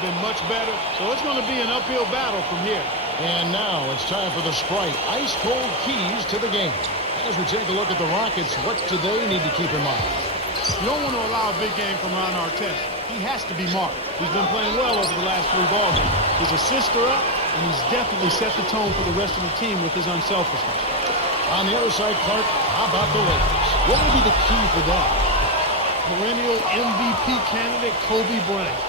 been much better, so it's going to be an uphill battle from here. And now it's time for the Sprite ice-cold keys to the game. As we take a look at the Rockets, what do they need to keep in mind? You don't want to allow a big game from Ron Artest. He has to be marked. He's been playing well over the last 3 ball games. His assists are up, and he's definitely set the tone for the rest of the team with his unselfishness. On the other side, Clark, how about the Lakers? What will be the key for them? Perennial MVP candidate Kobe Bryant.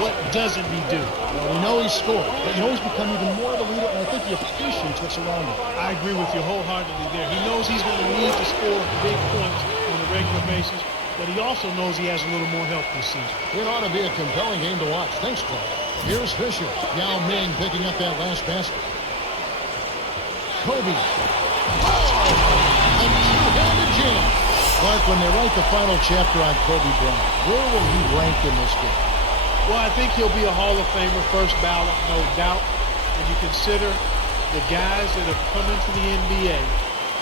What doesn't he do? Well, we know he scored, but you know he's become even more of a leader, and I think he appreciates what's around him. I agree with you wholeheartedly there. He knows he's going to need to score big points on a regular basis, but he also knows he has a little more help this season. It ought to be a compelling game to watch. Thanks, Clark. Here's Fisher. Yao Ming picking up that last basket. Kobe. A two-handed jam. Clark, when they write the final chapter on Kobe Bryant, where will he rank in this game? Well, I think he'll be a Hall of Famer, first ballot, no doubt. When you consider the guys that have come into the NBA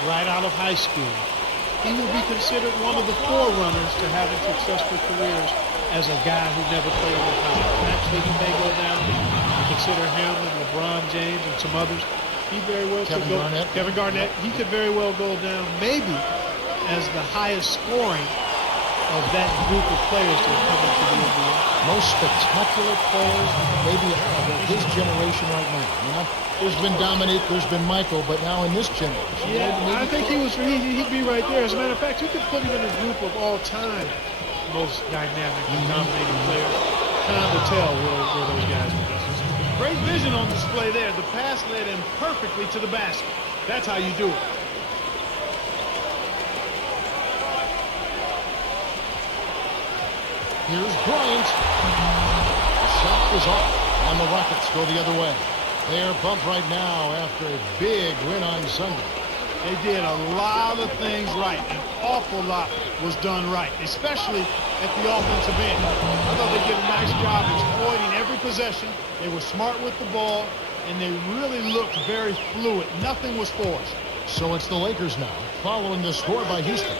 right out of high school, he will be considered one of the forerunners to having successful careers as a guy who never played in college. Actually, he may go down. You consider him and LeBron James and some others. He very well could go. Kevin Garnett. He could very well go down, maybe as the highest scoring of that group of players that come into the NBA. Most spectacular players, maybe of his generation right now. You know, there's been Dominique, there's been Michael, but now in this generation. Yeah, I think he'd be right there. As a matter of fact, you could put him in a group of all-time most dynamic and dominating players. Time to tell where those guys are. Great vision on display there. The pass led him perfectly to the basket. That's how you do it. Here's Bryant. The shot is off, and the Rockets go the other way. They are bumped right now after a big win on Sunday. They did a lot of things right. An awful lot was done right, especially at the offensive end. I thought they did a nice job exploiting every possession. They were smart with the ball, and they really looked very fluid. Nothing was forced. So it's the Lakers now, following the score by Houston.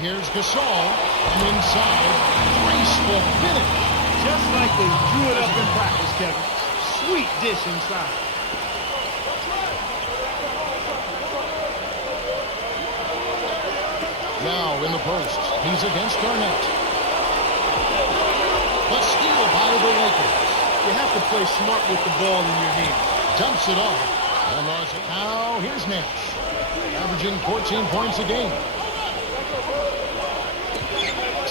Here's Gasol, and inside, graceful finish. Just like they drew it up in practice, Kevin. Sweet dish inside. Now in the post, he's against Garnett. The steal by the Lakers. You have to play smart with the ball in your hand. Dumps it off. And now here's Nash, averaging 14 points a game.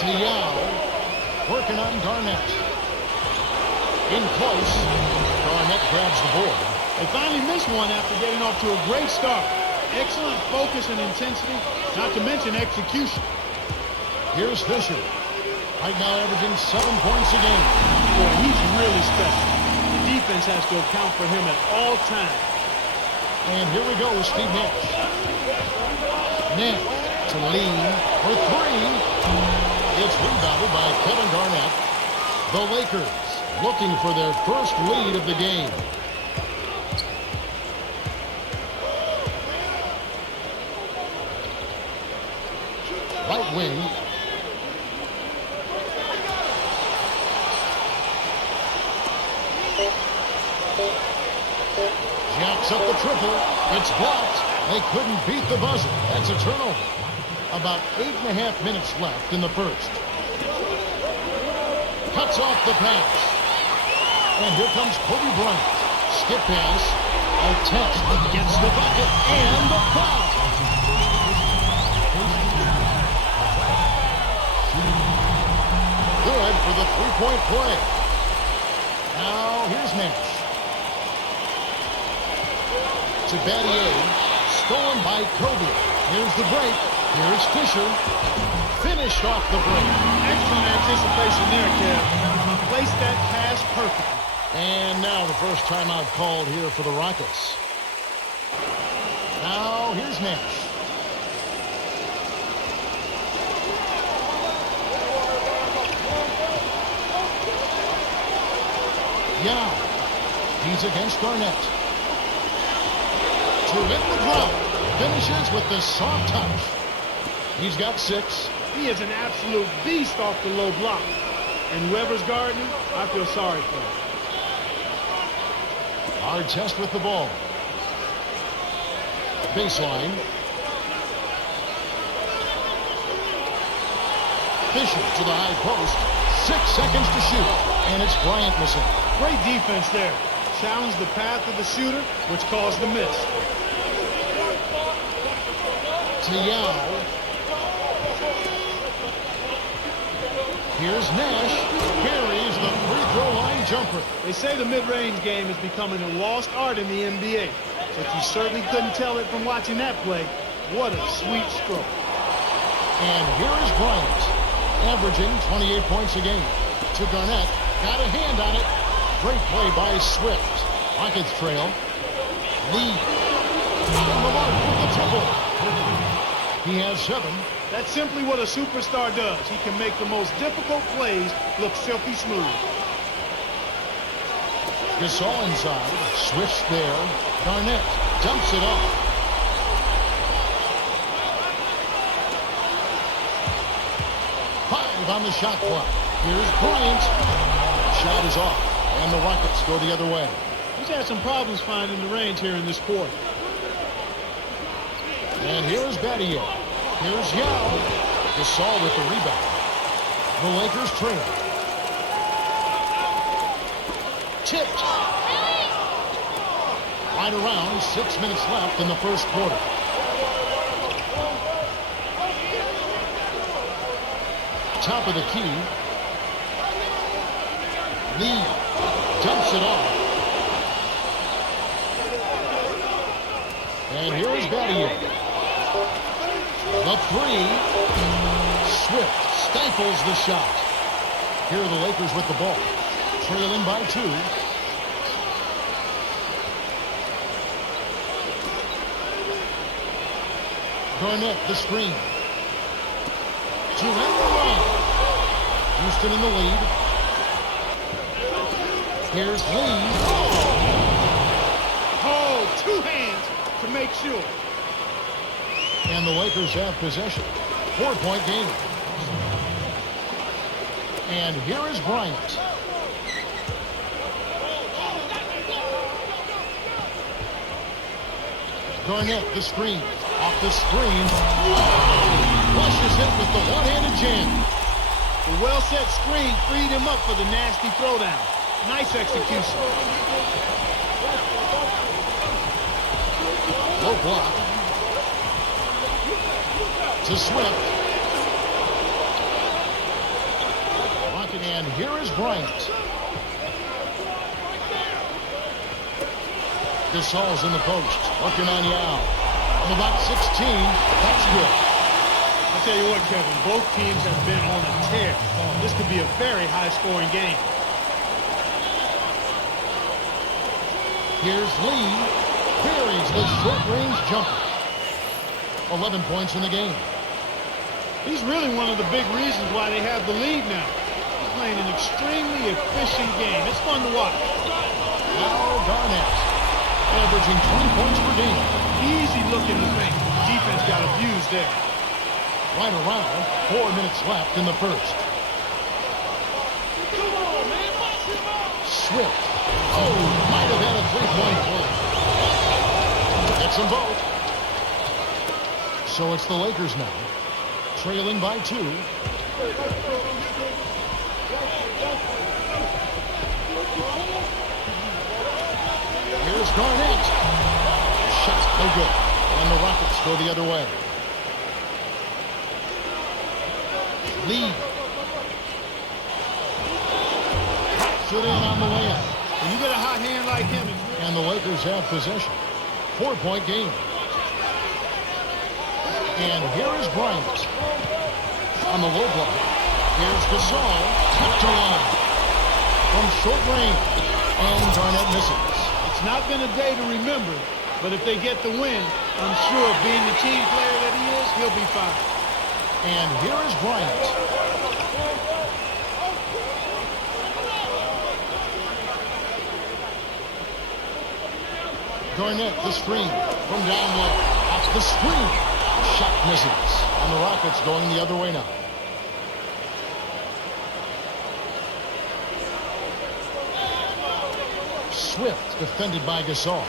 To Yao, working on Garnett. In close, Garnett grabs the board. They finally missed one after getting off to a great start. Excellent focus and intensity, not to mention execution. Here's Fisher. Right now averaging 7 points a game. Boy, he's really special. The defense has to account for him at all times. And here we go with Steve Nash. Nash to lead for 3. It's rebounded by Kevin Garnett. The Lakers looking for their first lead of the game. Right wing. Jacks up the triple. It's blocked. They couldn't beat the buzzer. That's a turnover. About 8.5 minutes left in the first. Cuts off the pass. And here comes Kobe Bryant. Skip pass. A test. Gets the bucket and the foul. Good for the three-point play. Now here's Nash. To Battier. Stolen by Kobe. Here's the break. Here's Fisher. Finished off the break. Excellent anticipation there, Kev. Placed that pass perfectly. And now the first timeout called here for the Rockets. Now here's Nash. Yao. He's against Garnett. To hit the drop. Finishes with the soft touch. He's got 6. He is an absolute beast off the low block. And whoever's guarding him, I feel sorry for him. Hard test with the ball. Baseline. Fisher to the high post. 6 seconds to shoot. And it's Bryant missing. Great defense there. Challenged the path of the shooter, which caused the miss. To Yao. Here's Nash. Buries the free throw line jumper. They say the mid-range game is becoming a lost art in the NBA, but you certainly couldn't tell it from watching that play. What a sweet stroke. And here is Bryant, averaging 28 points a game. To Garnett, got a hand on it. Great play by Swift. Rockets trail. Lee. On the mark with the triple. He has 7. That's simply what a superstar does. He can make the most difficult plays look silky smooth. Gasol inside. Swift's there. Garnett dumps it off. Five on the shot clock. Here's Bryant. Shot is off. And the Rockets go the other way. He's had some problems finding the range here in this quarter. And here's Battier. Here's Yao. Gasol with the rebound. The Lakers trail. Tipped. Right around 6 minutes left in the first quarter. Top of the key. Lee dumps it off. And here is Battier. The three. Swift stifles the shot. Here are the Lakers with the ball. Trailing by 2. Garnett, the screen. To end the run. Houston in the lead. Here's Lee. Oh, 2 hands to make sure. And the Lakers have possession. 4-point game. And here is Bryant. Garnett, the screen. Off the screen. Flushes it with the one-handed jam. The well-set screen freed him up for the nasty throwdown. Nice execution. Low block. To Swift. Rocket, and here is Bryant. Gasol's in the post. Working on Yao. From about 16. That's good. I'll tell you what, Kevin, both teams have been on a tear. This could be a very high-scoring game. Here's Lee. Buries the short-range jumper. 11 points in the game. He's really one of the big reasons why they have the lead now. He's playing an extremely efficient game. It's fun to watch. Now Garnett, averaging 20 points per game. Easy look in the paint. Defense got abused there. Right around 4 minutes left in the first. Swift. Oh, might have had a 3-point play. Gets them both. So it's the Lakers now, trailing by 2. Here's Garnett. Shot no good. And the Rockets go the other way. Lee. Puts it in on the layup. When you get a hot hand like him, and the Lakers have possession. 4-point game. And here is Bryant. On the low block. Here's Gasol. Tucked to line. From short range. And Garnett misses. it's not been a day to remember, but if they get the win, I'm sure being the team player that he is, he'll be fine. And here is Bryant. Garnett, the screen from down low. Off the screen. Shot misses. And the Rockets going the other way now. Swift defended by Gasol.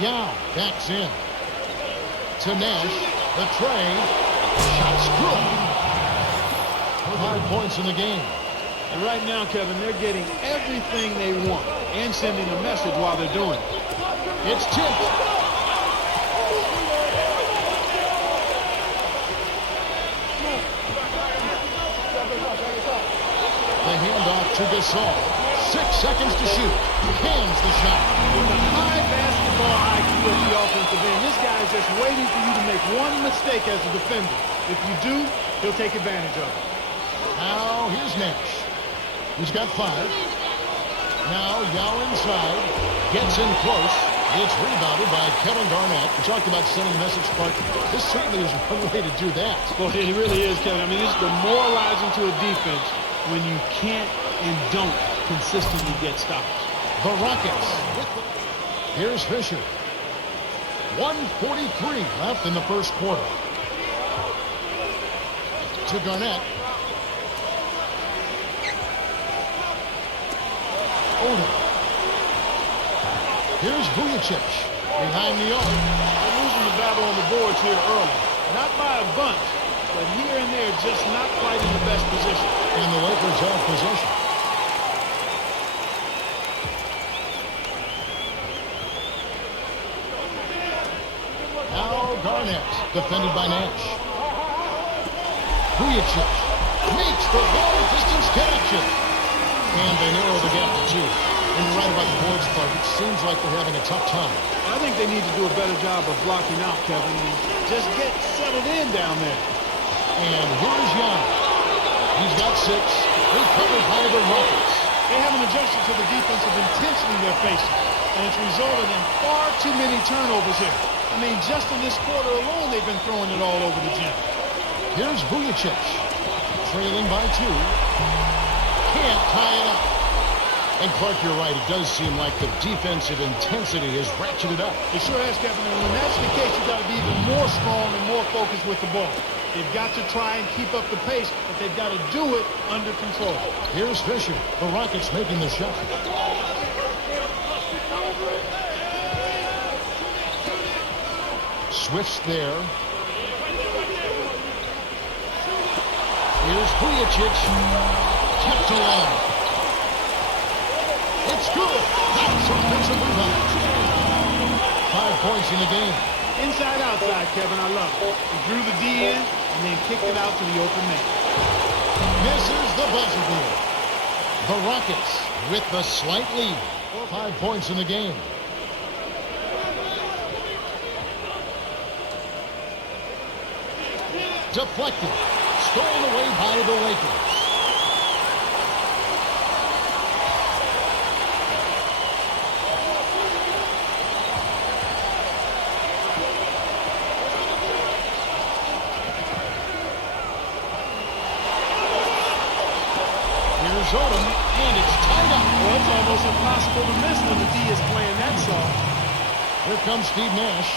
Yao backs in. To Nash. The tray. Shot's good. 5 points in the game. And right now, Kevin, they're getting everything they want and sending a message while they're doing it. It's tipped. The handoff to Gasol. 6 seconds to shoot. Cans the shot. With a high basketball IQ at the offensive end, this guy is just waiting for you to make one mistake as a defender. If you do, he'll take advantage of it. Now here's Nash. He's got 5. Now Yao inside. Gets in close. It's rebounded by Kevin Garnett. We talked about sending a message, Clark. This certainly is one way to do that. Well, it really is, Kevin. I mean, it's demoralizing to a defense when you can't and don't consistently get stops. The Rockets. Here's Fisher. 1:43 left in the first quarter. To Garnett. Odom. Here's Vujacic behind the arc. They're losing the battle on the boards here early. Not by a bunch, but here and there, just not quite in the best position. And the Lakers have possession. Now Garnett, defended by Nash. Vujacic makes the long-distance connection. And they narrow the gap to 2. And you're right about the boards, Clark. It seems like they're having a tough time. I think they need to do a better job of blocking out, Kevin, and just get settled in down there. And here's Young. He's got 6. Recovered by the Rockets. They haven't adjusted to the defensive intensity they're facing, and it's resulted in far too many turnovers here. I mean, just in this quarter alone, they've been throwing it all over the gym. Here's Vujacic. Trailing by 2. Can't tie it up. And Clark, you're right. It does seem like the defensive intensity has ratcheted up. It sure has, Kevin. And when that's the case, you've got to be even more strong and more focused with the ball. They've got to try and keep up the pace, but they've got to do it under control. Here's Fisher. The Rockets making the shot. Swift's there. Here's Vujacic. Tipped along. It's good. That's offensive rebound. 5 points in the game. Inside, outside, Kevin. I love it. He drew the D in and then kicked it out to the open man. Misses the buzzer beater. The Rockets with the slight lead. 5 points in the game. Deflected. Stolen away by the Lakers. Here's Odom, and it's tied up. Well, it's almost impossible to miss when the D is playing that soft. Here comes Steve Nash.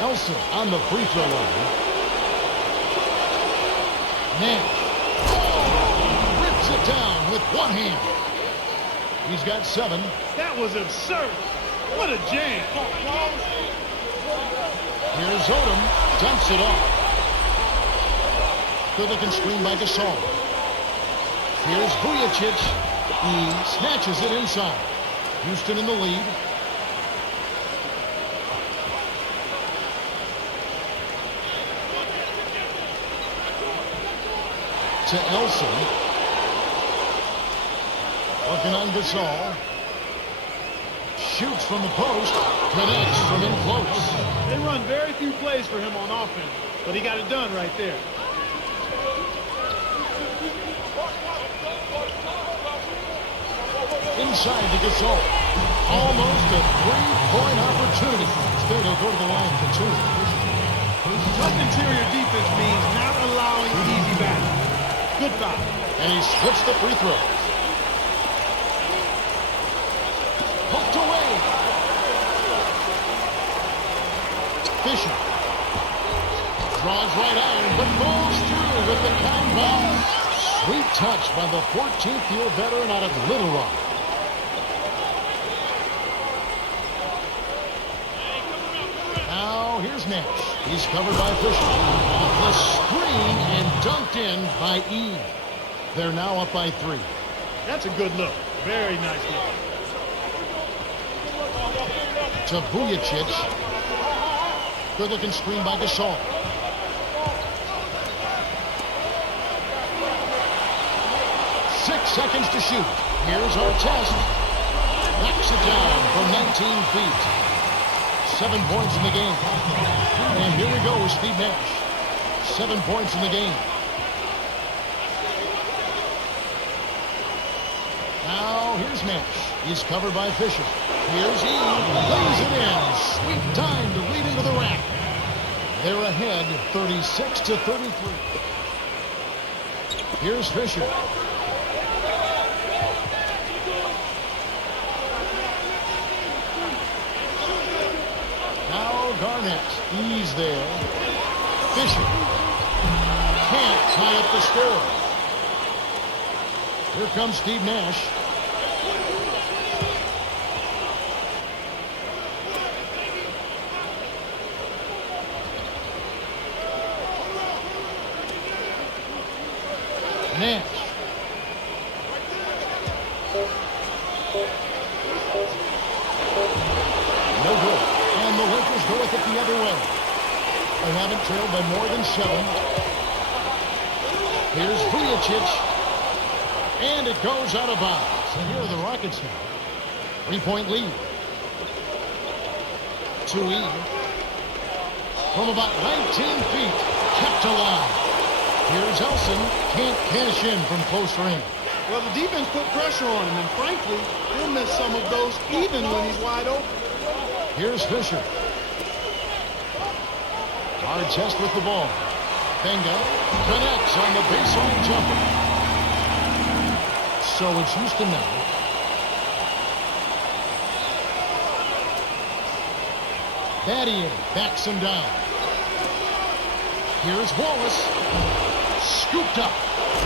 Elson on the free throw line. Nash. Rips it down with one hand. He's got 7. That was absurd. What a jam. Here's Odom. Dumps it off. Good looking screen by Gasol. Here's Vujacic. He snatches it inside. Houston in the lead. To Elson. Working on Gasol. Shoots from the post. Connects from in close. They run very few plays for him on offense, but he got it done right there. Inside to Gasol. Almost a 3-point opportunity. Still, they'll go to the line for 2. Tough interior defense means not allowing easy baskets. Good foul. And he splits the free throw. Poked away. Fisher. Draws right iron, but falls through with the compound. Sweet touch by the 14th-year veteran out of Little Rock. Now here's Nash. He's covered by Fisher. Off the screen and dunked in by E. They're now up by 3. That's a good look. Very nice look. To Vujacic. Good-looking screen by Gasol. Seconds to shoot. Here's our test. Knocks it down from 19 feet. 7 points in the game. And here we go with Steve Nash. 7 points in the game. Now here's Nash. He's covered by Fisher. Here's E. Lays it in. Sweet time to lead into the rack. They're ahead 36-33. Here's Fisher. Garnett, he's there. Fisher can't tie up the score. Here comes Steve Nash. Nash. No good. And the Lakers go with it the other way. They haven't trailed by more than 7. Here's Vujacic. And it goes out of bounds. And here are the Rockets now. 3-point lead. 2E. From about 19 feet. Kept alive. Here's Elson. Can't cash in from close range. Well, the defense put pressure on him, and frankly, he'll miss some of those even when he's wide open. Here's Fisher. Hard test with the ball. Benga connects on the baseline jumper. So it's Houston now. Battier backs him down. Here's Wallace. Scooped up.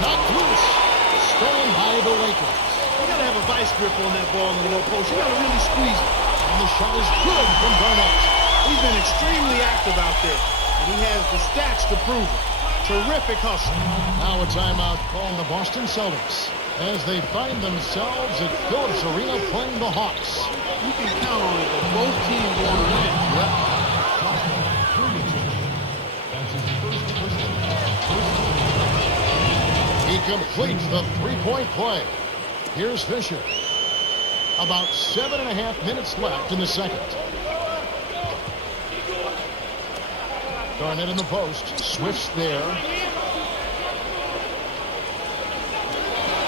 Knocked loose. Stolen by the Lakers. You got to have a vice grip on that ball in the low post. You got to really squeeze it. And the shot is good from Garnett. He's been extremely active out there, and he has the stats to prove it. Terrific hustle. Now a timeout calling the Boston Celtics as they find themselves at Phillips Arena playing the Hawks. You can count on it that both teams want to win. Yep. He completes the three-point play. Here's Fisher. About 7.5 minutes left in the second. Garnett in the post. Swift's there.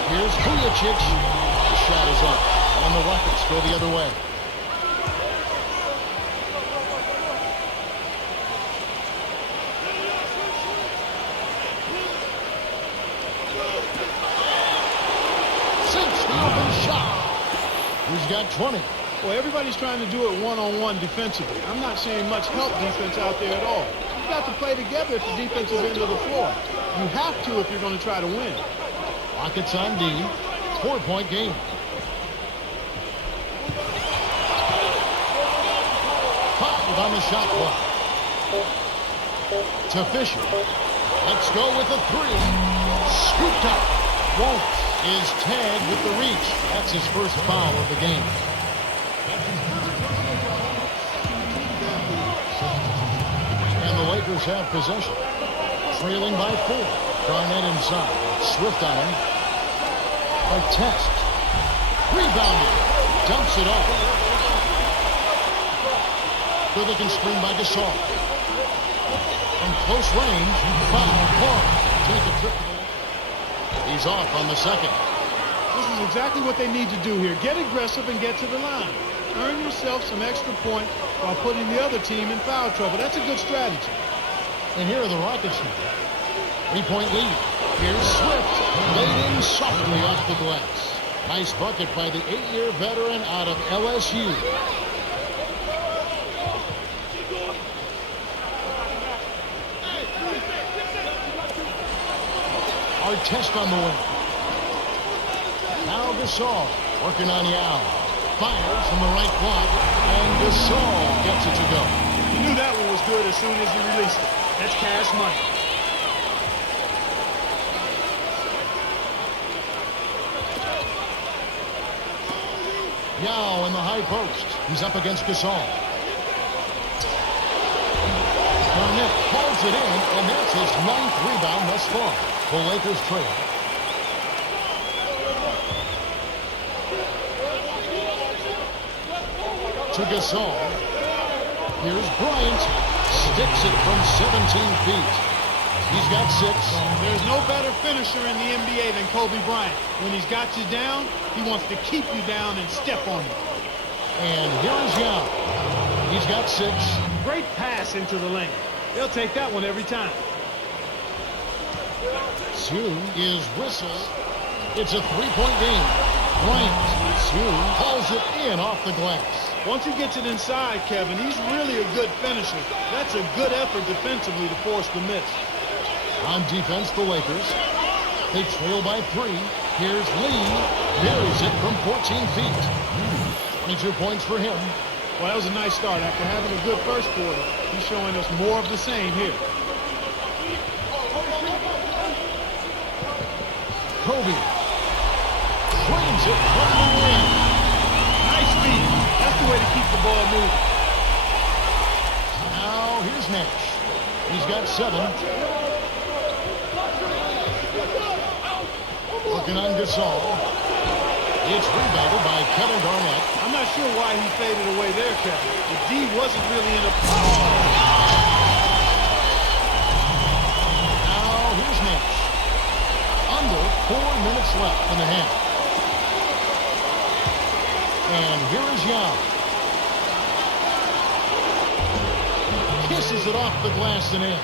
Here's Vujacic. The shot is up. And the Rockets go the other way. Sinks the open shot. He's got 20. Well, everybody's trying to do it one-on-one defensively. I'm not seeing much help defense out there at all. You've got to play together at the defensive end of the floor. You have to if you're going to try to win. Rockets on D. 4-point game. Five on the shot clock. To Fisher. Let's go with a 3. Scooped up. Won't. Is tagged with the reach. That's his first foul of the game. And the Lakers have possession. Trailing by 4. Garnett inside. Swift on him. A test. Rebounded. Dumps it off. Good looking screen by Gasol. From close range. Foul. Take a trip. He's off on the second. This is exactly what they need to do here. Get aggressive and get to the line. Earn yourself some extra points while putting the other team in foul trouble. That's a good strategy. And here are the Rockets now. 3-point lead. Here's Swift. Laid in softly off the glass. Nice bucket by the 8-year veteran out of LSU. Our test on the wing. Now Gasol working on Yao. Fires from the right block, and Gasol gets it to go. You knew that one was good as soon as he released it. That's cash money. Yao in the high post. He's up against Gasol. Garnett pulls it in, and that's his 9th rebound thus far. The Lakers trail. To Gasol. Here's Bryant. Sticks it from 17 feet. He's got 6. There's no better finisher in the NBA than Kobe Bryant. When he's got you down, he wants to keep you down and step on you. And here's Yao. He's got 6. Great pass into the lane. They'll take that one every time. Sue is whistle. It's a 3-point game. Bryant. Sue pulls it in off the glass. Once he gets it inside, Kevin, he's really a good finisher. That's a good effort defensively to force the miss. On defense, the Lakers. They trail by 3. Here's Lee. Buries it from 14 feet. 22 points for him. Well, that was a nice start. After having a good first quarter, he's showing us more of the same here. Kobe. Swings it from the wing. Nice speed. That's the way to keep the ball moving. Now, here's Nash. He's got 7. Working on Gasol. It's rebounded by Kevin Garnett. I'm not sure why he faded away there, Kevin. The D wasn't really in a... Now, here's Nash. Under 4 minutes left in the half. And here is Yao. Kisses it off the glass and in.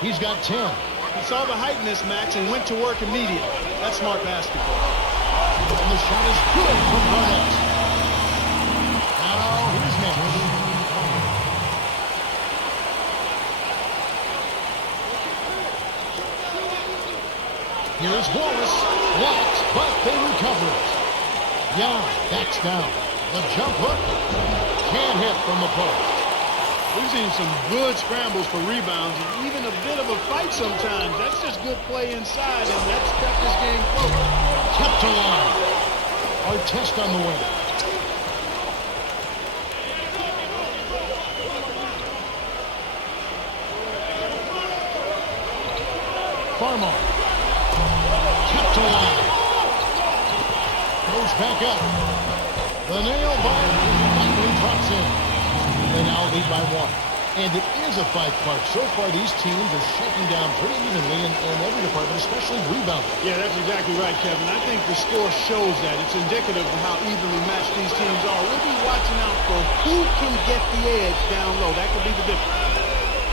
He's got 10. He saw the height mismatch and went to work immediately. That's smart basketball. And the shot is good from Garnett. Now, here's Nash. Here's Wallace. Blocked, but they recover it. Yao backs down. The jump hook. Can't hit from the post. We've seen some good scrambles for rebounds and even a bit of a fight sometimes. That's just good play inside, and that's kept this game close. Kept alive. Our test on the wing. Farmar. Kept alive. Goes back up. The nail biter finally drops in. They now lead by 1. And it is a fight-part. So far, these teams are shaking down pretty evenly in every department, especially rebounding. Yeah, that's exactly right, Kevin. I think the score shows that. It's indicative of how evenly matched these teams are. We'll be watching out for who can get the edge down low. That could be the difference.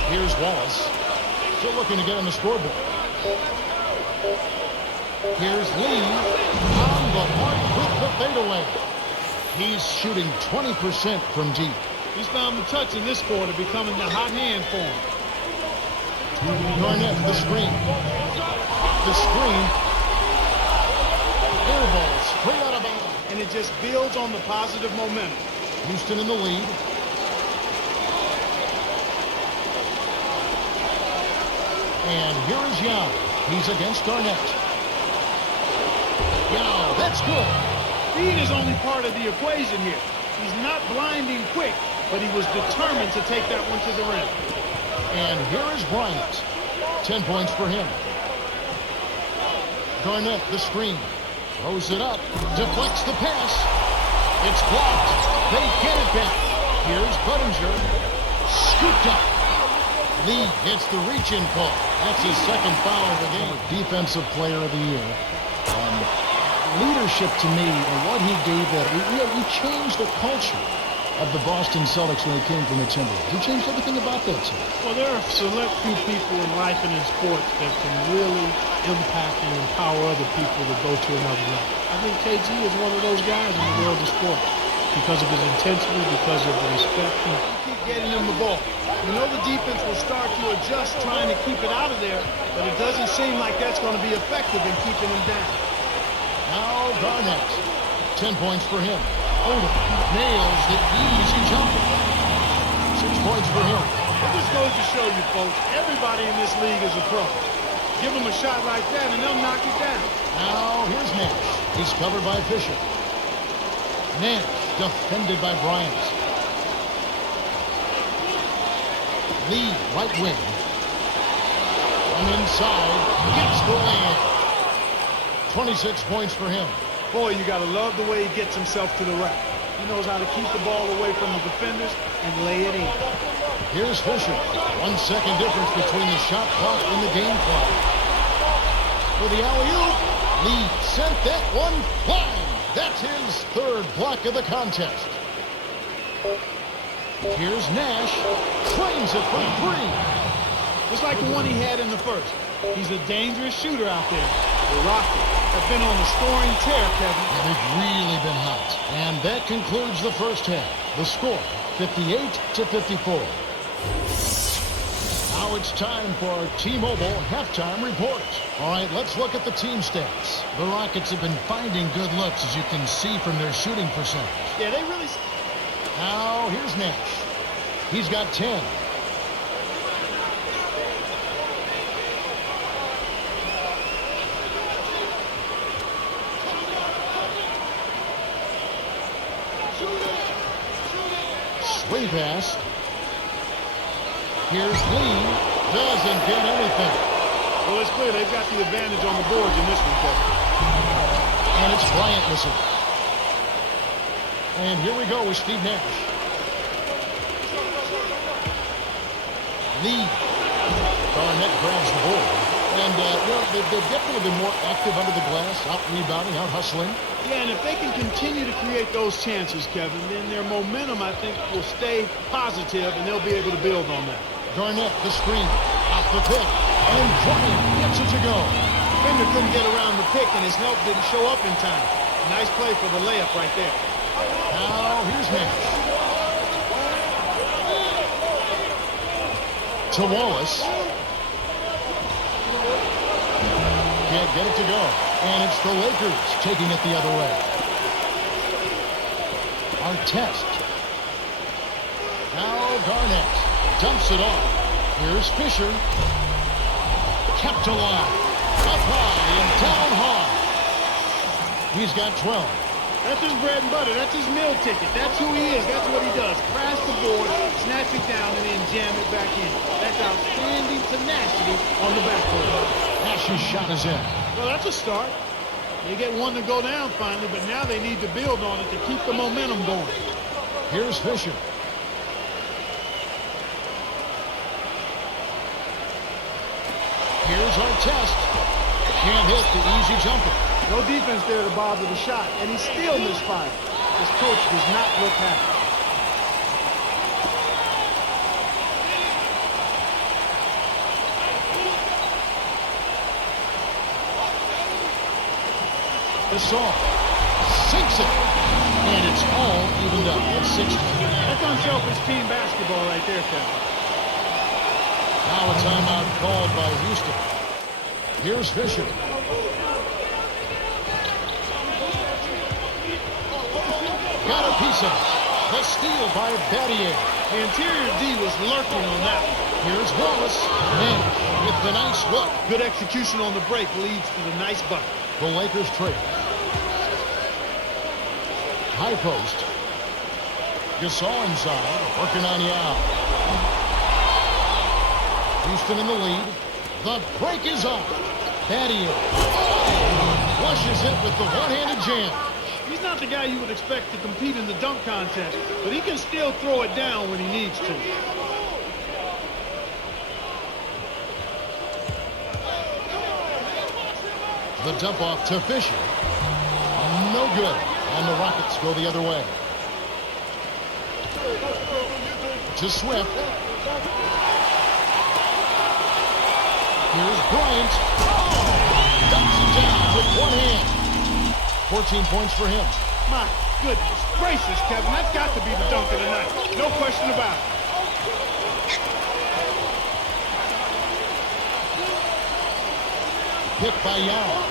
Here's Wallace. Still looking to get on the scoreboard. Here's Lee on the mark with the fadeaway. He's shooting 20% from deep. He's found the touch in this quarter, becoming the hot hand for him. Garnett, the screen. The screen. Air ball straight out of bounds. And it just builds on the positive momentum. Houston in the lead. And here is Yao. He's against Garnett. Yao, that's good. Speed is only part of the equation here. He's not blinding quick, but he was determined to take that one to the rim. And here is Bryant. 10 points for him. Garnett, the screen. Throws it up. Deflects the pass. It's blocked. They get it back. Here's Budinger. Scooped up. Lee gets the reach-in call. That's his second foul of the game. Defensive player of the year. Leadership to me and what he gave that. He changed the culture of the Boston Celtics when he came from the Timberwolves. He changed everything about that team. Well, there are select few people in life and in sports that can really impact and empower other people to go to another level. I think KG is one of those guys in the world of sport because of his intensity, because of the respect he getting him the ball. You know the defense will start to adjust trying to keep it out of there, but it doesn't seem like that's going to be effective in keeping him down. Now Garnett. 10 points for him. Odom nails the easy jumper. 6 points for him. It just goes to show you, folks, everybody in this league is a pro. Give them a shot like that, and they'll knock it down. Now here's Nash. He's covered by Fisher. Nash defended by Bryant. Lee, right wing. From inside, gets the lay-in. 26 points for him. Boy, you got to love the way he gets himself to the rack. He knows how to keep the ball away from the defenders and lay it in. Here's Fisher. 1 second difference between the shot clock and the game clock. For the alley-oop, Lee sent that one flying. That's his third block of the contest. Here's Nash. Trains it for 3. Just like the one he had in the first. He's a dangerous shooter out there. The Rockets have been on the scoring tear, Kevin. Yeah, they've really been hot. And that concludes the first half. The score, 58-54. Now it's time for our T-Mobile halftime report. All right, let's look at the team stats. The Rockets have been finding good looks, as you can see from their shooting percentage. Yeah, they really... Now, here's Nash. He's got 10. Swing pass. Here's Lee. Doesn't get anything. Well, it's clear they've got the advantage on the boards in this one, Kevin. And it's Bryant missing. And here we go with Steve Nash. Lee. Garnett grabs the board. And, they've definitely been more active under the glass, out rebounding, out hustling. Yeah, and if they can continue to create those chances, Kevin, then their momentum, I think, will stay positive, and they'll be able to build on that. Garnett, the screen, off the pick, and Bryant gets it to go. Defender couldn't get around the pick, and his help didn't show up in time. Nice play for the layup right there. Now, here's Nash. To Wallace. Can't get it to go. And it's the Lakers taking it the other way. Artest. Now Garnett dumps it off. Here's Fisher. Kept alive. Up high and down hard. He's got 12. That's his bread and butter. That's his meal ticket. That's who he is. That's what he does. Crash the board, snatch it down, and then jam it back in. That's outstanding tenacity on the backboard. Nash's shot is in. Well, that's a start. They get one to go down finally, but now they need to build on it to keep the momentum going. Here's Fisher. Here's Artest. Can't hit the easy jumper. No defense there to bother the shot, and he still misfired. His coach does not look happy. Gasol sinks it, and it's all evened up at 60. That's unselfish team basketball right there, Kevin. Now a timeout called by Houston. Here's Fisher. Got a piece of it. The steal by Battier. The interior D was lurking on that one. Here's Wallace. Nash with the nice look. Good execution on the break leads to the nice bucket. The Lakers trade. High post. Gasol inside, working on Yao. Houston in the lead. The break is up. Battier flushes it with the one-handed jam. He's not the guy you would expect to compete in the dunk contest, but he can still throw it down when he needs to. The dump off to Fisher. No good. And the Rockets go the other way. To Swift. Here's Bryant. Dumps it down with one hand. 14 points for him. My goodness gracious, Kevin. That's got to be the dunk of the night. No question about it. pick by Yao.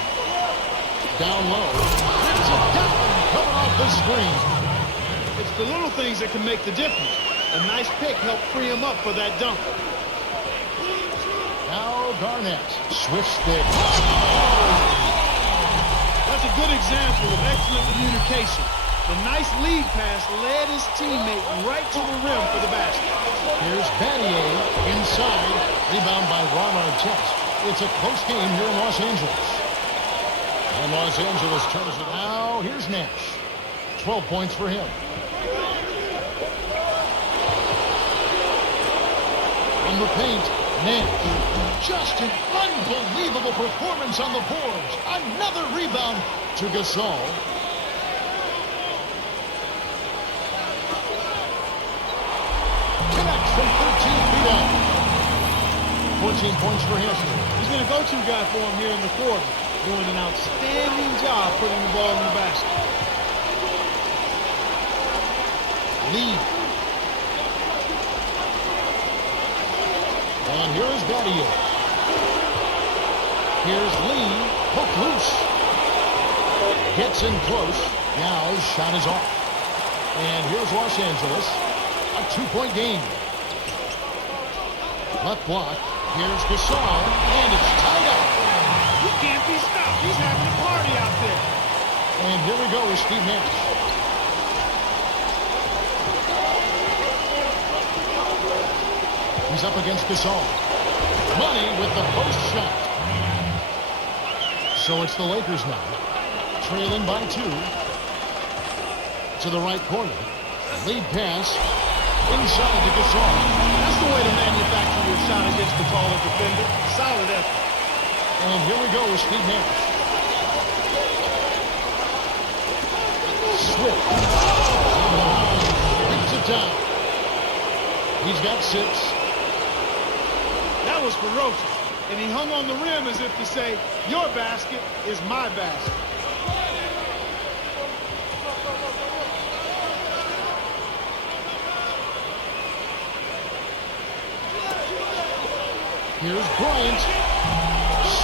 Down low. Rips it down. Coming off the screen. It's the little things that can make the difference. A nice pick helped free him up for that dunk. Now Garnett. Swift stick. That's a good example of excellent communication. The nice lead pass led his teammate right to the rim for the basket. Here's Battier inside. Rebound by Ron Artest. It's a close game here in Los Angeles. And Los Angeles turns it out. Here's Nash. 12 points for him. On the paint, Nash. Just an unbelievable performance on the boards. Another rebound to Gasol. Connects from 13 feet out. 14 points for him. He's been a go-to guy for him here in the quarter, doing an outstanding job putting the ball in the basket. Lee. And here is Battier. Here's Lee. Hook loose. Gets in close. Now his shot is off. And here's Los Angeles. A 2-point game. Left block. Here's Gasol. And it's tied up. He can't be stopped. He's having a party out there. And here we go with Steve Nash. He's up against Gasol. Money with the post shot. So it's the Lakers now. Trailing by 2. To the right corner. Lead pass. Inside to Gasol. That's the way to manufacture your shot against the taller defender. Solid effort. And here we go with Steve Nash. Swift. Beats it down. He's got 6. That was ferocious. And he hung on the rim as if to say, your basket is my basket. Here's Bryant.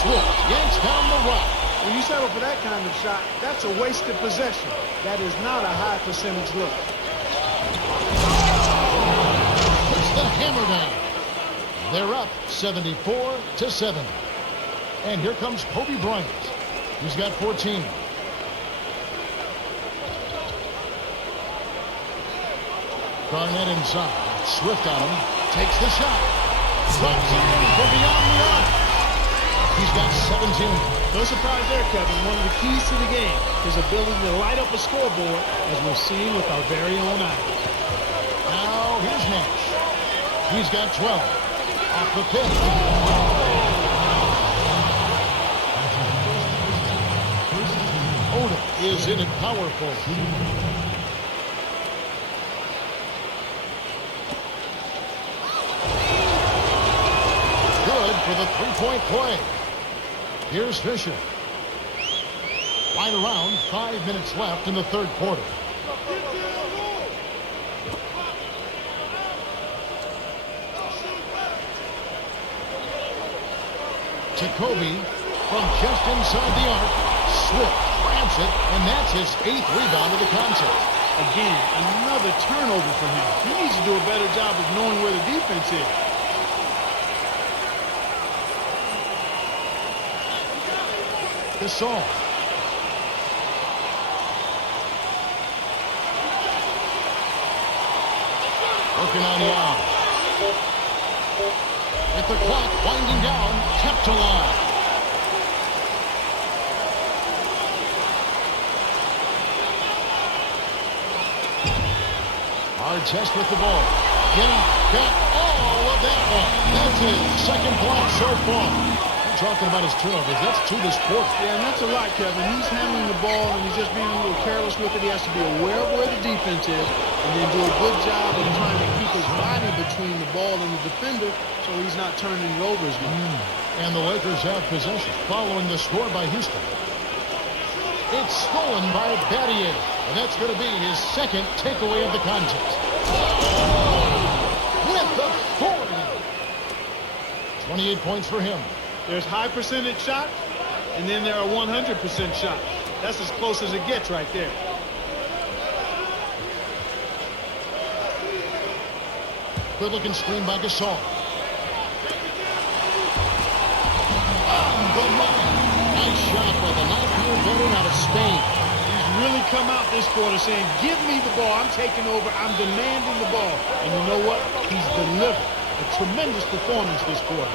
Swift yanks down the rock. When you settle for that kind of shot, that's a wasted possession. That is not a high percentage look. Puts the hammer down. They're up 74-7. And here comes Kobe Bryant. He's got 14. Garnett inside. Swift on him. Takes the shot. Drops it in from beyond the arc. He's got 17. No surprise there, Kevin. One of the keys to the game, his ability to light up a scoreboard, as we're seeing with our very own eyes. Now here's Nash. He's got 12. Off the pick. Oda is in it powerful. Good for the three-point play. Here's Fisher. Right around 5 minutes left in the third quarter. To Kobe from just inside the arc. Swift grabs it, and that's his 8th rebound of the contest. Again, another turnover for him. He needs to do a better job of knowing where the defense is. Gasol. Working on Yao. With the clock winding down, kept alive. Artest with the ball. Yeah, got all of that one. That's his second block so far. Talking about his turnovers, that's 2 this quarter. Yeah, and that's a lot, Kevin. He's handling the ball, and he's just being a little careless with it. He has to be aware of where the defense is, and then do a good job of trying to keep his body between the ball and the defender so he's not turning it over as much. And the Lakers have possession following the score by Houston. It's stolen by Battier, and that's going to be his second takeaway of the contest. With the 40. 28 points for him. There's high percentage shots, and then there are 100% shots. That's as close as it gets right there. Good-looking screen by Gasol. On the line. Nice shot by the 19-year veteran out of Spain. He's really come out this quarter saying, give me the ball. I'm taking over. I'm demanding the ball. And you know what? He's delivered a tremendous performance this quarter.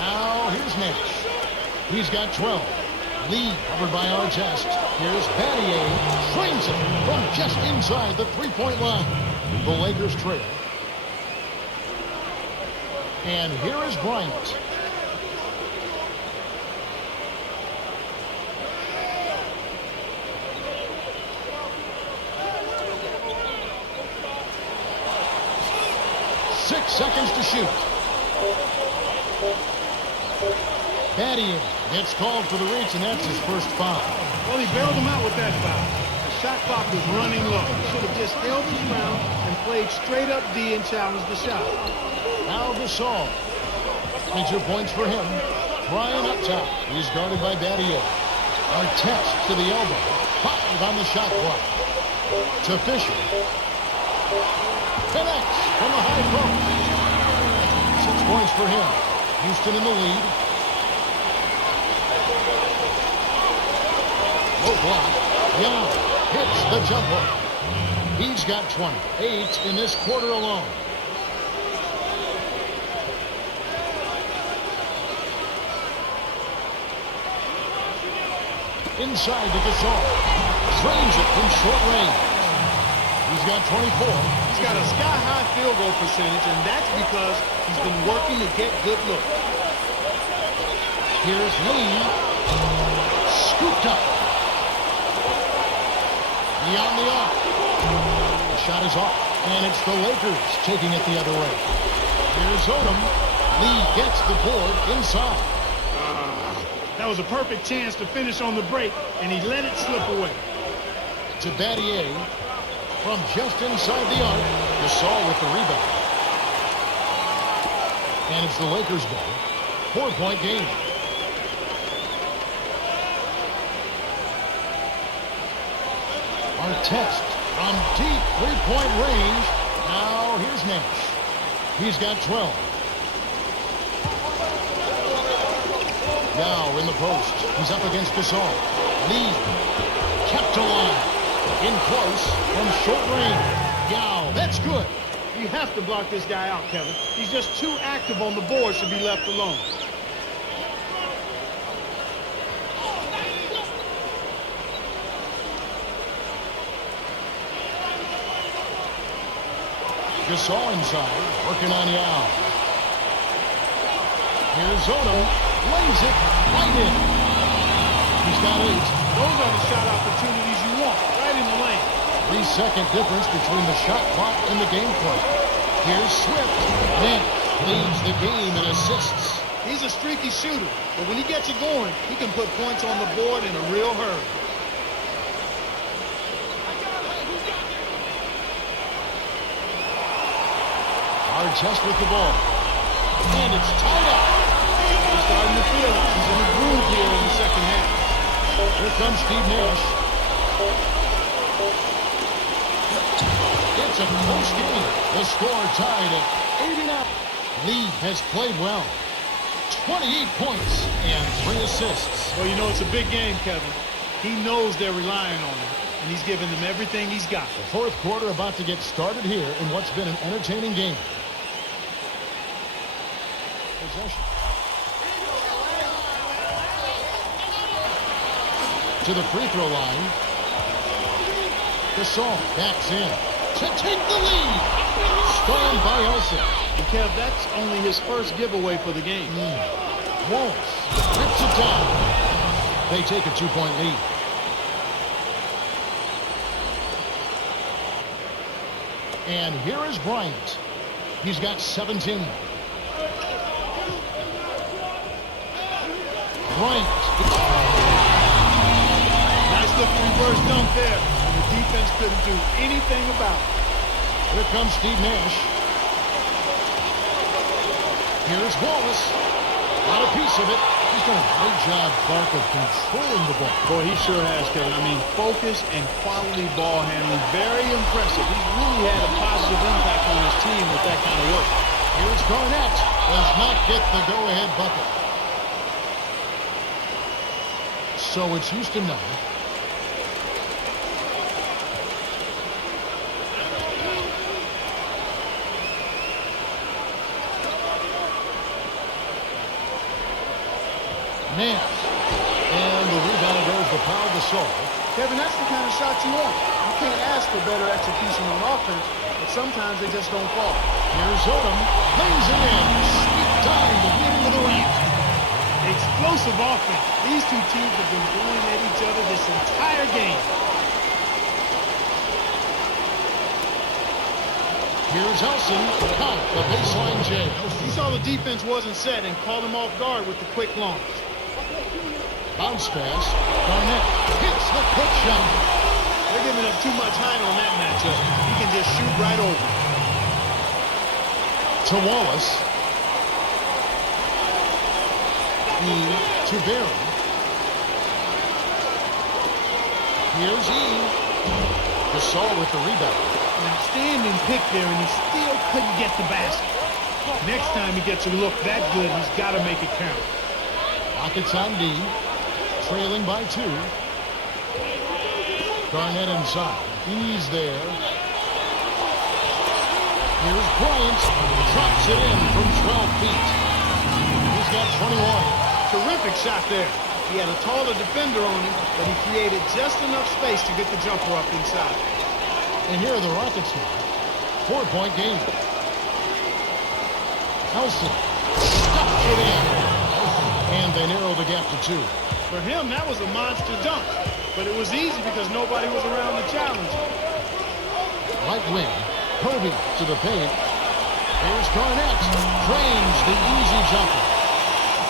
Now, here's Nash. He's got 12. Lead covered by Artest. Here's Battier. Trains it from just inside the three-point line. The Lakers trail. And here is Bryant. Six seconds to shoot. Battier gets called for the reach, and that's his first foul. Well, he bailed him out with that foul. The shot clock was running low. He should have just held his ground and played straight up D and challenged the shot. Now Gasol. Major points for him. Bryant up top. He's guarded by Battier. Artest to the elbow. 5 on the shot clock. To Fisher. Connects from the high post. 6 points for him. Houston in the lead. Low block. Young hits the jumper. He's got 28 in this quarter alone. Inside to Gasol. Drains it from short range. He's got 24. He's got a sky-high field goal percentage, and that's because he's been working to get good looks. Here's Lee. Scooped up. Beyond the arc. The shot is off, and it's the Lakers taking it the other way. Here's Odom. Lee gets the board inside. That was a perfect chance to finish on the break, and he let it slip away. To Battier. From just inside the arc. Gasol with the rebound. And it's the Lakers' ball. 4-point game. Artest from deep three-point range. Now here's Nash. He's got 12. Now in the post. He's up against Gasol. Lee kept alive. In close from short range. Yao, that's good. You have to block this guy out, Kevin. He's just too active on the board to be left alone. Gasol inside, working on Yao. Here's Odom, lays it right in. He's got 8. Those are the shot opportunities you want, right in the lane. 3-second difference between the shot clock and the game clock. Here's Swift. Nash leads the game in assists. He's a streaky shooter, but when he gets it going, he can put points on the board in a real hurry. Artest with the ball. And it's tied up. He's starting to feel it. He's in the groove here in the second half. Here comes Steve Nash. It's a close game. The score tied at 8-0. Lee has played well. 28 points and 3 assists. Well, you know, it's a big game, Kevin. He knows they're relying on him, and he's giving them everything he's got. The fourth quarter about to get started here in what's been an entertaining game. Possession. To the free throw line. Gasol backs in to take the lead. Stolen by Elson. And Kev, that's only his first giveaway for the game. Wallace rips it down. They take a 2-point lead. And here is Bryant. He's got 17. Bryant. Nice looking reverse dunk there. And the defense couldn't do anything about it. Here comes Steve Nash. Here's Wallace. Got a piece of it. He's done a great job, Clark, of controlling the ball. Boy, he sure has, Kevin. I mean, focus and quality ball handling, very impressive. He's really had a positive impact on his team with that kind of work. Here's Garnett. Does not get the go-ahead bucket. So it's Houston now. Nance. And the rebound goes to Pau Gasol. Kevin, that's the kind of shot you want. You can't ask for better execution on offense, but sometimes they just don't fall. Here's Odom. Lays it in. Sweet time to get into the rack. Explosive offense. These two teams have been going at each other this entire game. Here's Elson. Count the baseline J. He saw the defense wasn't set and called him off guard with the quick launch. Bounce pass. Garnett hits the quick shot. They're giving up too much height on that matchup. He can just shoot right over. To Wallace. E to Barry. Here's E. Gasol with the rebound. An outstanding pick there, and he still couldn't get the basket. Next time he gets a look that good, he's got to make it count. Rockets on D. Trailing by 2. Garnett inside. He's there. Here's Bryant. Drops it in from 12 feet. He's got 21. Terrific shot there. He had a taller defender on him, but he created just enough space to get the jumper up inside. And here are the Rockets now. 4-point game. Elson stuffed it in. And they narrow the gap to 2. For him, that was a monster dunk, but it was easy because nobody was around to challenge him. Right wing. Kobe to the paint. Here's Garnett. Drains the easy jumper.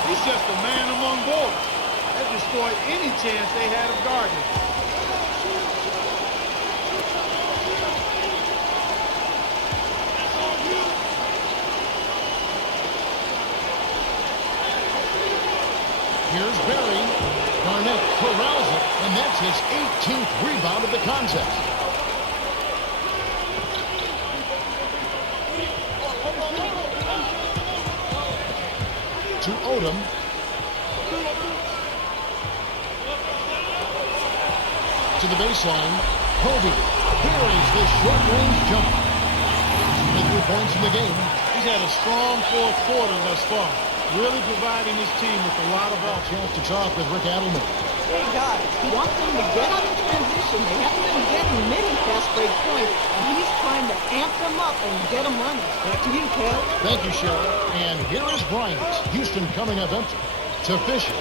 He's just a man among boys. That destroyed any chance they had of guarding him. Here's Barry. Garnett corrals it, and that's his 18th rebound of the contest. To Odom. To the baseline. Kobe buries this short-range jump. With 3 points in the game. He's had a strong fourth quarter thus far, really providing his team with a lot of offense. Chance to talk with Rick Adelman. Hey guys, he wants them to get out in transition. They haven't been getting many fast break points, and he's trying to amp them up and get them running. Back to you, Cal. Thank you, Cheryl. And here is Bryant. Houston coming up empty. To Fisher.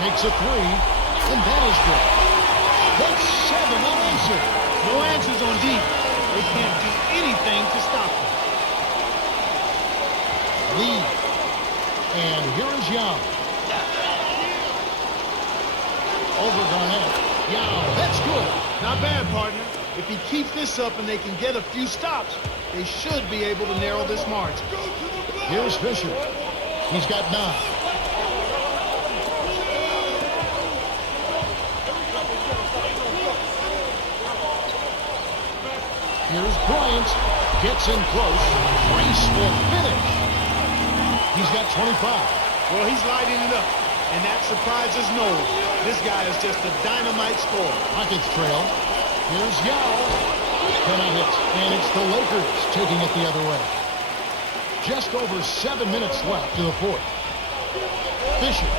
Takes a 3. And that is good. That's 7 unanswered. No answers on defense. They can't do anything to stop them. Lee. And here is Young. Over Garnett. Young. That's good. Not bad, partner. If he keeps this up and they can get a few stops, they should be able to narrow this margin. Here's Fisher. He's got 9. Here's Bryant. Gets in close. Graceful finish. He's got 25. Well, he's lighting it up, and that surprises no one. This guy is just a dynamite scorer. Rockets trail. Here's Yao. Cannot hit. And it's the Lakers taking it the other way. Just over 7 minutes left to the 4th. Fisher.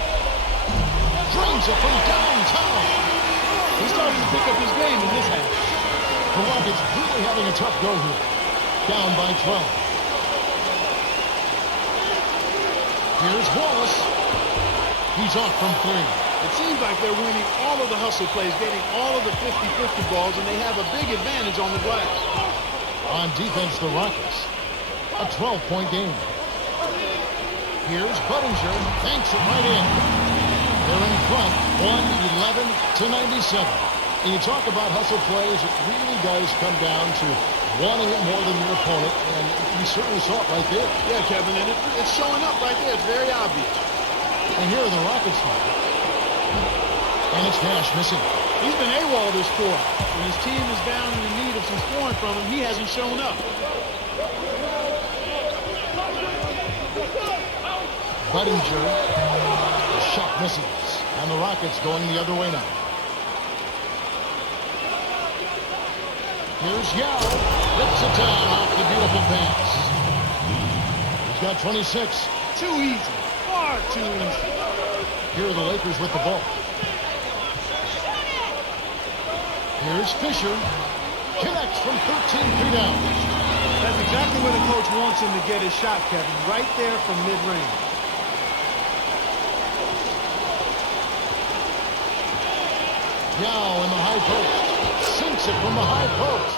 Drains it from downtown. He's starting to pick up his game in this half. The Rockets really having a tough go here. Down by 12. Here's Wallace. He's off from 3. It seems like they're winning all of the hustle plays, getting all of the 50-50 balls, and they have a big advantage on the glass. On defense, the Rockets. A 12-point game. Here's Budinger. Banks it right in. They're in front, 111-97. And you talk about hustle plays, it really does come down to wanting it more than your opponent, and we certainly saw it right there. Yeah, Kevin, and it's showing up right there. It's very obvious. And here are the Rockets now. And it's Nash missing. He's been AWOL this quarter. When his team is down and in need of some scoring from him, he hasn't shown up. Budinger. The shot misses. And the Rockets going the other way now. Here's Yao. Rips it down off the beautiful pass. He's got 26. Too easy. Far too easy. Here are the Lakers with the ball. Here's Fisher. Connects from 13 feet out. That's exactly where the coach wants him to get his shot, Kevin. Right there from mid-range. Yao in the high post. Sinks it from the high post.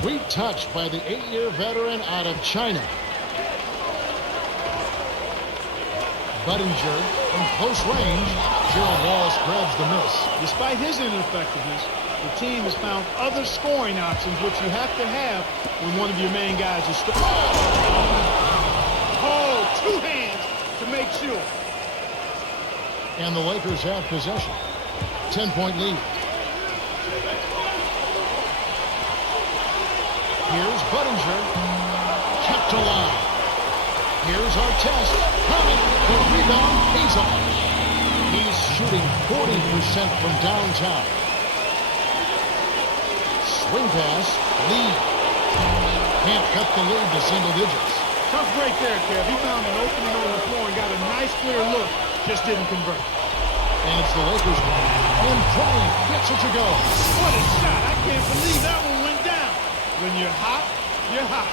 Sweet touch by the 8-year veteran out of China. Budinger from close range. Gerald Wallace grabs the miss. Despite his ineffectiveness, the team has found other scoring options, which you have to have when one of your main guys is struggling. Oh, two hands to make sure. And the Lakers have possession. 10-point lead. Here's Budinger. Kept alive. Here's Artest. Coming. The rebound. He's off. He's shooting 40% from downtown. Swing pass. Lead. Can't cut the lead to single digits. Tough break there, Kev. He found an opening on the floor and got a nice clear look. Just didn't convert. And it's the Lakers. And Bryant gets it to go. What a shot. I can't believe that one went down. When you're hot, you're hot.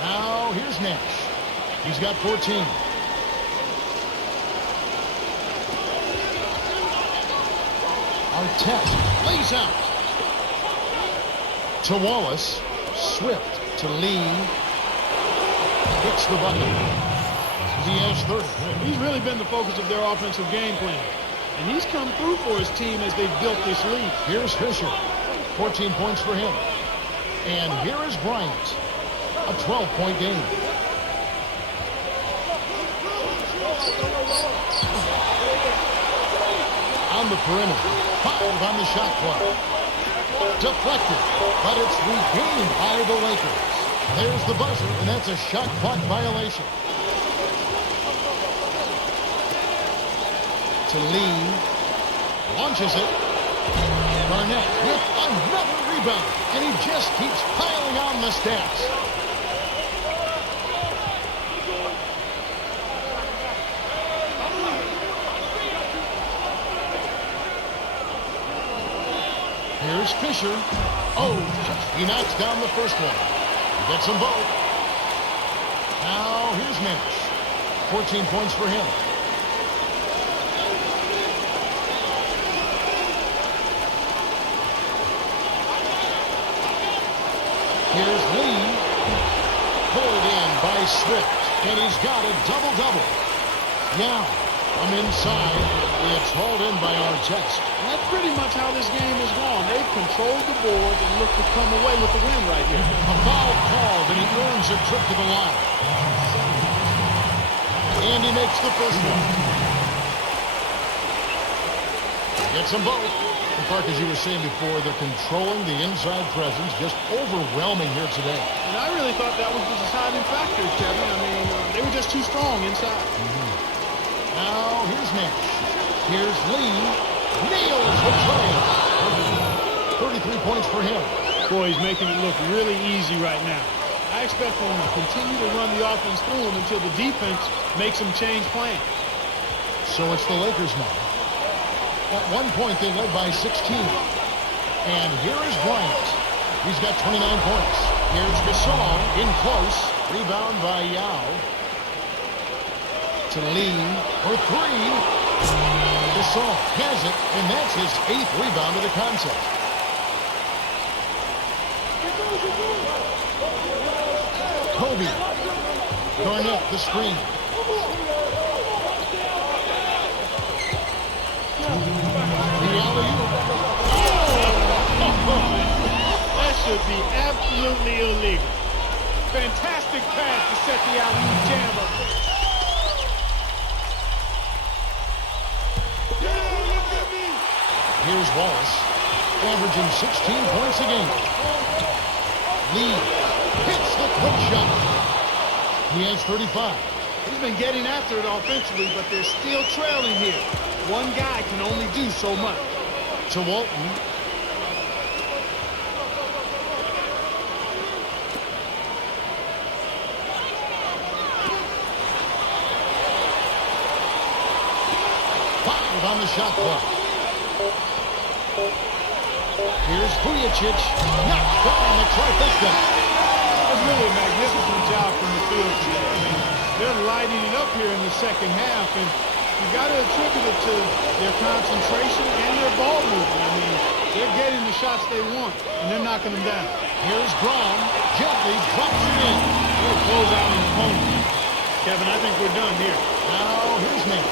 Now here's Nash. He's got 14. Artest lays out. To Wallace. Swift to Lee. Hits the bucket. He has 30. He's really been the focus of their offensive game plan. And he's come through for his team as they've built this lead. Here's Fisher. 14 points for him. And here is Bryant. A 12-point game. On the perimeter. 5 on the shot clock. Deflected, but it's regained by the Lakers. There's the buzzer, and that's a shot clock violation. To Lee. Launches it. Garnett with another rebound, and he just keeps piling on the stats. Here's Fisher. Oh, he knocks down the first one. He gets them both. Now here's Nash. 14 points for him. Here's Lee. Pulled in by Swift. And he's got a double-double. Now, from inside, it's hauled in by Artest. That's pretty much how this game has gone. They've controlled the board and look to come away with the win right here. A foul called, and he earns a trip to the line. And he makes the first one. Gets them both. And Clark, as you were saying before, they're controlling the inside presence, just overwhelming here today. And I really thought that was the deciding factor, Kevin. I mean, they were just too strong inside. Now, here's Nash. Here's Lee. Nails the tray. 33 points for him. Boy, he's making it look really easy right now. I expect him to continue to run the offense through him until the defense makes him change plans. So it's the Lakers now. At one point, they led by 16. And here is Bryant. He's got 29 points. Here's Gasol in close. Rebound by Yao. To Lee for 3. Gasol has it, and that's his 8th rebound of the contest. Kobe. Garnett, the screen. The alley-oop. That should should be absolutely illegal. Fantastic pass to set the alley-oop jam up there. Here's Wallace, averaging 16 points a game. Lee hits the quick shot. He has 35. He's been getting after it offensively, but they're still trailing here. One guy can only do so much. To Walton. Five on the shot clock. Here's Vujacic. Knocks down the trifecta. That's really a magnificent job from the field today. I mean, they're lighting it up here in the second half, and you got to attribute it to their concentration and their ball movement. I mean, they're getting the shots they want, and they're knocking them down. Here's Brown. Gently drops it in. He'll close out an opponent. Kevin, I think we're done here. Now here's Nash.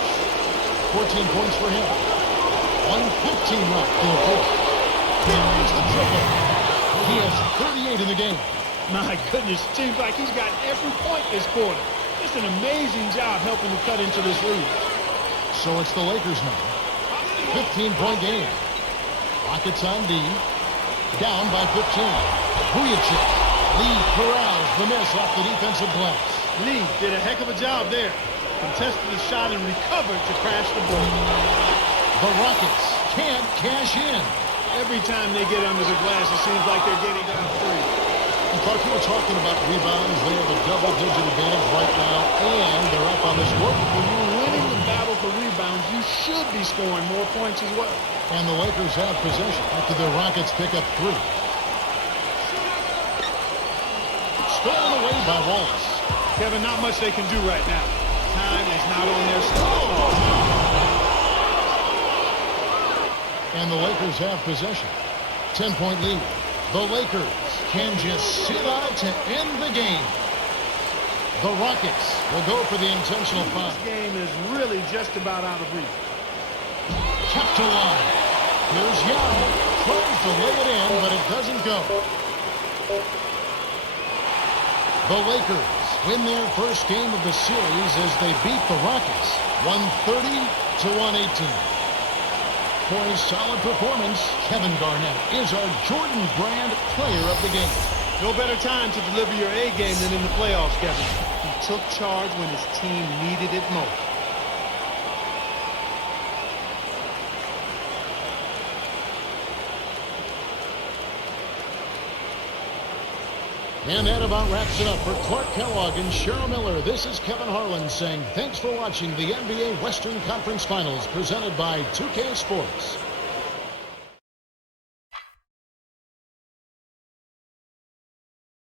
14 points for him. 1:15 left in the fourth. There's the triple. He has 38 in the game. My goodness, seems like he's got every point this quarter. Just an amazing job helping to cut into this lead. So it's the Lakers now. 15-point game. Rockets on D. Down by 15. Vujacic. Lee corrals the miss off the defensive glass. Lee did a heck of a job there. Contested the shot and recovered to crash the board. The Rockets can't cash in. Every time they get under the glass, it seems like they're getting down three. In fact, you were talking about rebounds. They have a double-digit advantage right now, and they're up on this score. When you're winning the battle for rebounds, you should be scoring more points as well. And the Lakers have possession after the Rockets pick up three. Stolen away by Wallace. Kevin, not much they can do right now. Time is not on their side. And the Lakers have possession. 10-point lead. The Lakers can just sit on it to end the game. The Rockets will go for the intentional foul. This game is really just about out of reach. Kept alive. Here's Yao. Tries to lay it in, but it doesn't go. The Lakers win their first game of the series as they beat the Rockets 130-118. For his solid performance, Kevin Garnett is our Jordan Brand player of the game. No better time to deliver your A game than in the playoffs, Kevin. He took charge when his team needed it most. And that about wraps it up for Clark Kellogg and Cheryl Miller. This is Kevin Harlan saying thanks for watching the NBA Western Conference Finals presented by 2K Sports.